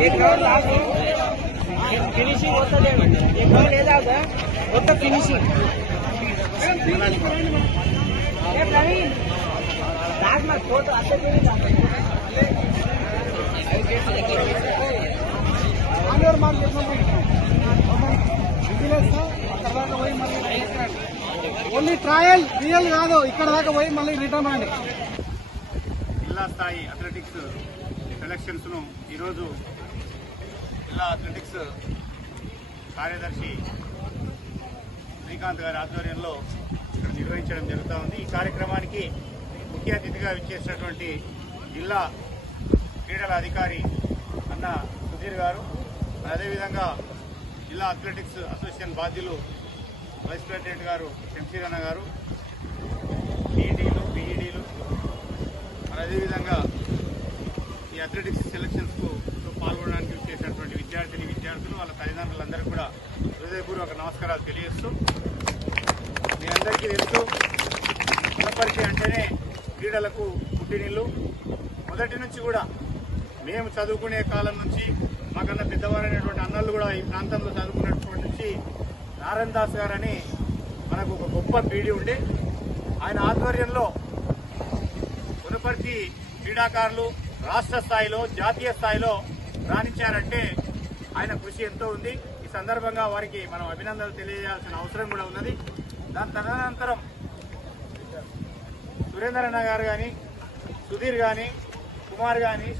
एक round last finishing होता है एक राउंड ले जाओ होता फिनिशिंग ये प्रवीण लास्ट में फोटो आते आंदर मार ఓన్లీ ట్రయల్ రియల్ కాదు ఇక్కడ దాకా పోయి మళ్ళీ రిటర్న్ రండి. జిల్లా స్థాయి అథ్లెటిక్స్ సెలక్షన్స్ ను ఈరోజు జిల్లా అథ్లెటిక్స్ కార్యదర్శి శ్రీకాంత్ గారి ఆధ్వర్యంలో ఇక్కడ నిర్వహించడం జరుగుతూ ఉంది. ఈ కార్యక్రమానికి ముఖ్య అతిథిగా విచ్చేసినటువంటి జిల్లా క్రీడల అధికారి అన్న సుధీర్ గారు, అదేవిధంగా జిల్లా అథ్లెటిక్స్ అసోసియేషన్ బాధ్యులు వైస్ ప్రెసిడెంట్ గారు శంషీర్ అన్న గారు, టీఈడీలు పీఈడీలు, అదేవిధంగా ఈ అథ్లెటిక్స్ సెలక్షన్స్ కు పాల్గొనడానికి చేసినటువంటి విద్యార్థులు వాళ్ళ తల్లిదండ్రులందరూ కూడా హృదయపూర్వక నమస్కారాలు తెలియజేస్తూ, మీ అందరికీ తెలుసు వనపర్తి అంటేనే క్రీడలకు పుట్టినిల్లు. మొదటి నుంచి కూడా మేము చదువుకునే కాలం నుంచి మాకన్నా పెద్దవారైనటువంటి అన్నలు కూడా ఈ ప్రాంతంలో చదువుకున్నప్పటి నుంచి నారాయణ దాస్ గారని మనకు ఒక గొప్ప పీడి ఉండే, ఆయన ఆధ్వర్యంలో వనపర్తి క్రీడాకారులు రాష్ట్ర స్థాయిలో జాతీయ స్థాయిలో రాణించారంటే ఆయన కృషి ఎంతో ఉంది. ఈ సందర్భంగా వారికి మనం అభినందనలు తెలియజేయాల్సిన అవసరం కూడా ఉన్నది. దాని తదనంతరం సురేందర్ అన్న గారు కానీ, సుధీర్ కానీ, కుమార్ కానీ